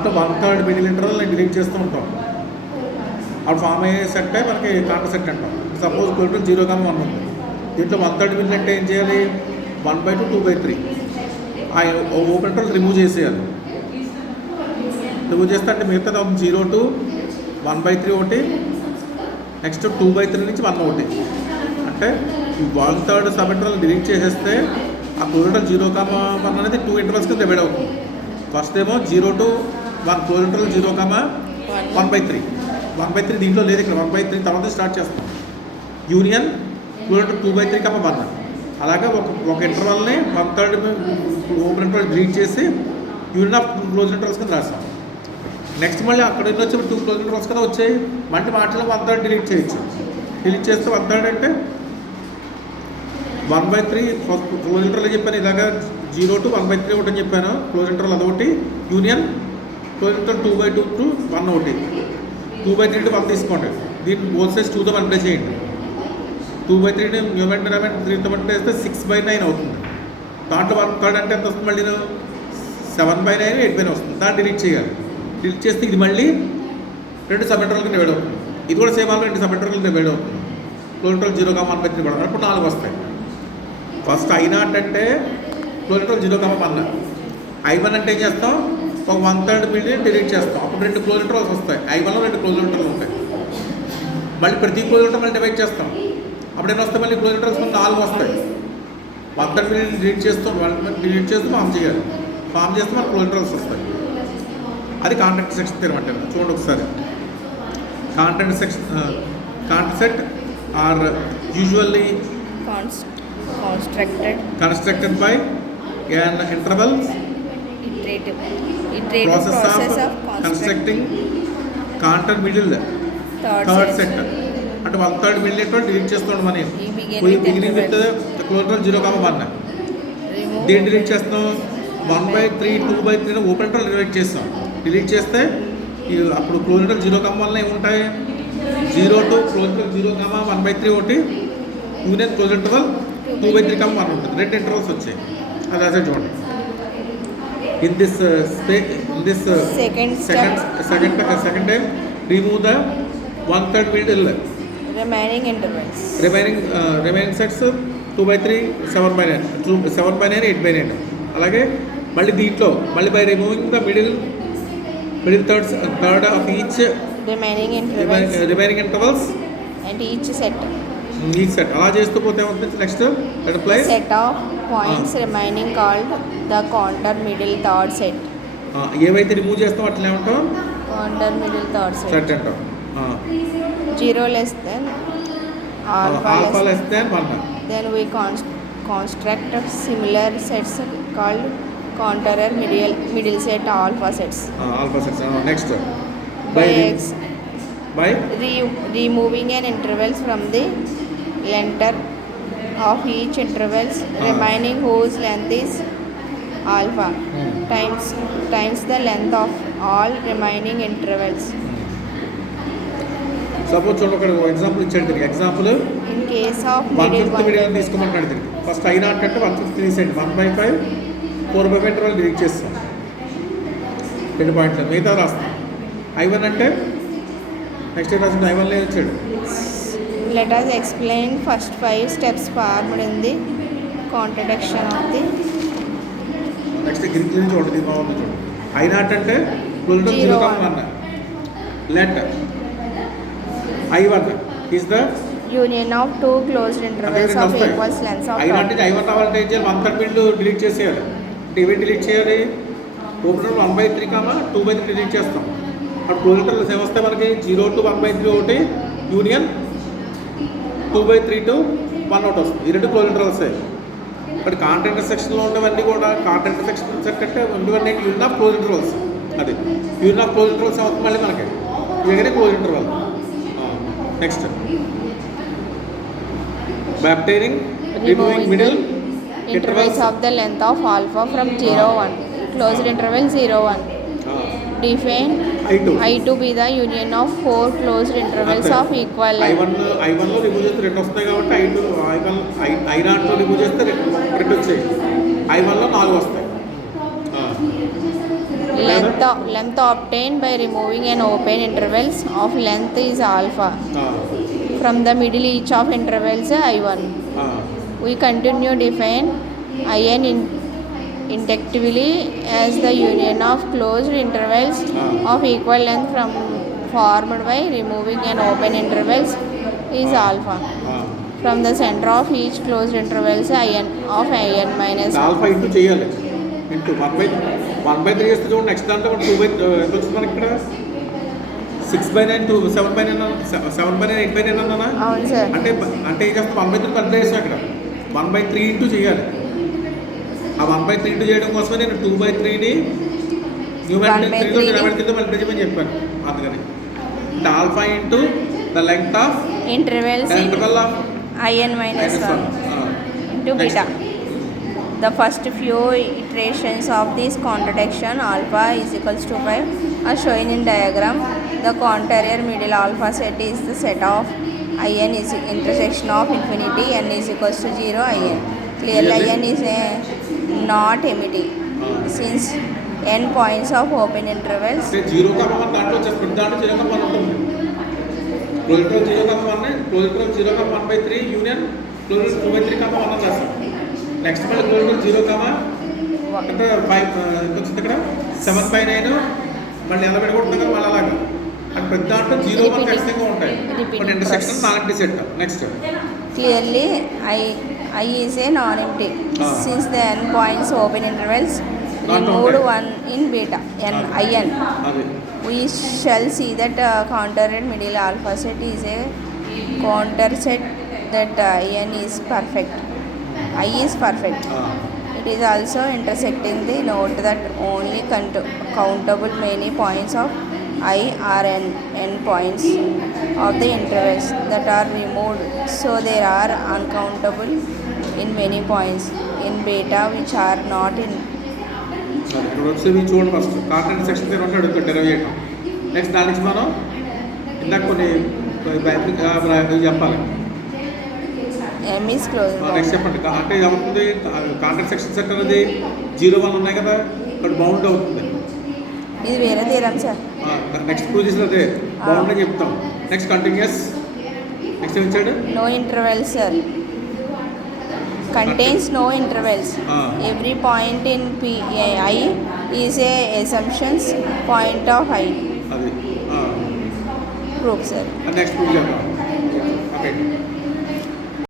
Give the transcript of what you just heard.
దాంట్లో 1/3 middle interval నేను delete చేస్తూ ఉంటాం. అప్పుడు ఫామ్ అయ్యే సెట్ మనకి కాంటర్ సెట్ అంటాం. సపోజ్ కొలిటర్ 0,1 ఉంది. దీంట్లో 1/3 మిడిల్ అంటే ఏం చేయాలి? 1/2 2/3 ఆ ఓపెన్ ఇంటర్వల్ రిమూవ్ చేసేయాలి. రిమూవ్ చేస్తే అంటే మిగతా 0 to 1/3 ఒకటి, నెక్స్ట్ 2/3 నుంచి 1 ఒకటి. అంటే 1/3 సబ్ ఇంటర్వల్ డిలీట్ చేసేస్తే ఆ కొలిటర్ 0,1 అనేది 2 ఇంటర్వల్స్ కింద డివైడ్ అవుతుంది. ఫస్ట్ ఏమో 0 to 1 క్లోజ్ ఇంటర్వల్ 0,1/3. 1/3 దీంట్లో లేదు, ఇక్కడ 1/3 తర్వాత స్టార్ట్ చేస్తాం. Union close interval 2/3, 1. అలాగే ఒక ఇంటర్వల్ని 1/3 ఓపెన్ ఇంటర్వల్ డిలీట్ చేసి యూనియన్ ఆఫ్ క్లోజ్ ఇంటర్వల్స్ కింద రాస్తాం. నెక్స్ట్ మళ్ళీ అక్కడ వచ్చి 2 క్లోజ్ ఇంటర్వల్స్ కదా వచ్చాయి, మళ్ళీ వాటిలో 1/3 డిలీట్ చేయొచ్చు. డిలీట్ చేస్తే 1/3 అంటే 1/3 క్లోజ్ ఇంటర్వల్ చెప్పాను. ఇలాగా 0 to 1/3 ఒకటి అని చెప్పాను. క్లోజ్ ఇంటర్వల్ అదొకటి, యూనియన్ క్లోజ్ ఇంటర్వల్ 2/2 to 1 ఒకటి. 2/3 to 1 తీసుకోండి. దీన్ని బోత్ సైడ్స్ 2తో మల్టిప్లై చేయండి. 2/3 న్యూమరేటర్ 3తో మల్టిప్లై చేస్తే 6/9 అవుతుంది. దాంట్లో 1/3 అంటే ఎంత వస్తుంది? మళ్ళీ 7/9 8/9 వస్తుంది. దాన్ని డిలీట్ చేయాలి. డిలీట్ చేస్తే ఇది మళ్ళీ 2 సబ్ ఇంటర్వల్కి డివైడ్ అవుతుంది. ఇది కూడా సేమ్ వాళ్ళు 2 సబ్ ఇంటర్వల్కి డివైడ్ అవుతుంది. క్లోజ్ ఇంటర్వల్ 0,1/3 పడతారు. అప్పుడు 4 వస్తాయి. ఫస్ట్ I0 అంటే క్లోజ్ ఇంటర్వల్ 0,1. I1 అంటే ఏం చేస్తాం? ఒక 1/3 మిడిల్ డిలీట్ చేస్తాం. అప్పుడు 2 క్లోజ్ ఇంటర్వల్స్ వస్తాయి. I1లో 2 క్లోజ్ ఇంటర్వల్ ఉంటాయి. మళ్ళీ ప్రతి క్లోజ్ ఇంటర్వల్ డివైడ్ చేస్తాం. అప్పుడు ఎన్ని వస్తాయి? మళ్ళీ క్లోజ్ ఇంటర్వల్స్ 4 వస్తాయి. 1/3 మిడిల్ డిలీట్ చేస్తాం. డిలీట్ చేస్తూ ఫామ్ చేయాలి. ఫామ్ చేస్తే మనకు క్లోజ్ ఇంటర్వల్స్ వస్తాయి. అది కాంట్రాక్ట్ సెక్షన్ థియరమ్ అంటే. చూడండి ఒకసారి. Contract section contract are usually constructed by an interval iterative process of constructing counter middle third set. అంటే 1/3 మిడిల్ ఇంటర్వల్ డిలీట్ చేస్తున్నాం మనం. Beginning with close 0,1. దేని డిలీట్ చేస్తాం? 1/3 2/3 ఓపెన్ ఇంటర్వల్ డిలీట్ చేస్తాం. డిలీట్ చేస్తే అప్పుడు క్లోజ్ ఇంటర్వల్ 0,1 ఏముంటాయి? 0 to క్లోజ్ 0,1/3 ఒకటి, యూనియన్ క్లోజ్ ఇంటర్వల్ 2/3, 1 ఉంటుంది. 2 ఇంటర్వల్స్ వచ్చాయి. అది అదే చూడండి. In this second time remove the 1/3 middle remaining intervals. Remaining sets 2/3 7/9 7/9 8/9. అలాగే మళ్ళీ దీంట్లో మళ్ళీ by removing the middle third of each remaining intervals and each set అలా చేస్తూ పోతే ఏమవుతుంది? Next set of points remaining called the counter middle third set. ఏవైతే remove చేస్తాం అట్లా ఏమంటాం? counter middle third set అంటాం. 0 less than alpha less than 1. then we construct similar sets called counter middle set alpha sets. Next by removing an intervals from the length of each intervals remaining whose length is alpha times the length of all remaining intervals. Suppose చూడండి, ఒక example ఇచ్చాడు. దీనికి example in case of 1/5 middle తీసుకోమంటాడు. దీనికి first I0 అంటే 1/5 తీసేయండి. 1/5 4/5 interval delete చేస్తాం. 2 పాయింట్లు మిగతా రాస్తాం. I1 అంటే నెక్స్ట్ ఏం రాసింది? I1లో వచ్చాడు. Let us explain first 5 steps formed in the contradiction of the next Greek నుంచి చూడండి. బాగుంది చూడండి. I0 అంటే 0,1. Let I1 is the union of two closed intervals of equal lengths of I0 అంటే I1 రావాలంటే ఏం చేయాలి? 1/3 మిడిల్ డిలీట్ చేసేయాలి. అంటే ఇవి డిలీట్ చేయాలి. ఓపెన్ 1/3, 2/3 డిలీట్ చేస్తాం. అప్పుడు క్లోజ్ ఇంటర్వల్స్ ఏమొస్తాయి మనకి? 0 to 1/3 ఒకటి, యూనియన్ 2/3 to 1 ఒకటి వస్తుంది. ఈ 2 క్లోజ్ ఇంటర్వల్స్. బట్ కాంట్రాక్ట్ సెక్షన్లో ఉండేవన్నీ కూడా కాంట్రాక్ట్ సెక్షన్ సెట్ అంటే ఉండేవన్నీ యూనియన్ ఆఫ్ క్లోజ్ ఇంటర్వల్స్. అది యూనియన్ ఆఫ్ క్లోజ్ ఇంటర్వల్స్ అవుతుంది మళ్ళీ మనకి. ఇదిగానే close interval. Next by obtaining removing middle intervals of the length of alpha from 0,1 closed interval 0,1. Define I2 be the union of 4 closed intervals of equal length. I1లో remove చేస్తే 2 వస్తాయి కాబట్టి I0లో remove చేస్తే 2 వచ్చాయి. I1లో 4 వస్తాయి. length obtained by removing an open intervals of length is alpha. From the middle each of intervals I1. We continue define In inductively as the union of closed intervals of equal length from formed by removing an open intervals is alpha. From the center of each closed intervals In minus alpha into చేయాలి into 1/3 చేస్తే చూడండి next దాంట్లో 2/, ఎంత వచ్చింది మనకి ఇక్కడ 6/9 to 7/9 7/9 8/9 అన్నా. అవును సార్. అంటే ఏం చేస్తాం 1/3 పెద్ద చేస్తాం ఇక్కడ 1/3 ఇంటూ చేయాలి. ఆ 1/3 ఇంటూ చేయడం కోసమే నేను 2/3ని న్యూమరేటర్ 3తో మల్టిప్లై చేయమని చెప్పాను. అందుకని అంటే alpha into the length of intervals of In minus 1 into beta. The first few iterations of this contradiction alpha is equals to 5 are shown in diagram. The conterior middle alpha set is the set of In is intersection of infinity n is equals to 0 In. Clearly In is not empty since n points of open intervals. 0 దాంట్లో వచ్చేసి దాంట్లో 0 ఉంటుంది. Closure 0 closure 0 1/3 union closure 2/3 1 చేస్తాం. Next మళ్ళీ closure 0 అంటే 5 ఎంత వచ్చింది ఇక్కడ 7/9 మళ్ళీ ఎలా పెట్టుకుంటుంది కదా మళ్ళీ అలాగా అక్కడ పెద్ద దాంట్లో 0 1 ఖచ్చితంగా ఉంటాయి. But intersection not set. Next Clearly I is a non-empty since the n points open intervals removed one in beta n In. We shall see that countered middle alpha set is a counter set that In is perfect. I is perfect. It is also intersecting the note that only countable many points of I are n points of the intervals that are removed. So there are uncountable in many points in beta which are not in. ఇప్పుడు వచ్చేది చూడండి first content section దగ్గర ఉంటాడు derive చేయటం. Next దాని నుంచి మనం ఇందాక కొన్ని చెప్పాలి. M is closed. నెక్స్ట్ చెప్పండి అంటే ఏమవుతుంది కాంటెంట్ సెక్షన్ సెట్ అనేది 0 1 ఉన్నాయి కదా ఇక్కడ బౌండ్ అవుతుంది. ఇది వేరే తీరం సార్. నెక్స్ట్ ప్రూవ్ చేసిన అదే బౌండ్ అని చెప్తాం. Next continuous. నెక్స్ట్ ఏం ఇచ్చాడు no intervals sir. Contains no intervals. Every point in I is a assumptions point of I. అది Proof sir. నెక్స్ట్ ప్రూవ్ చేద్దాం. ఓకే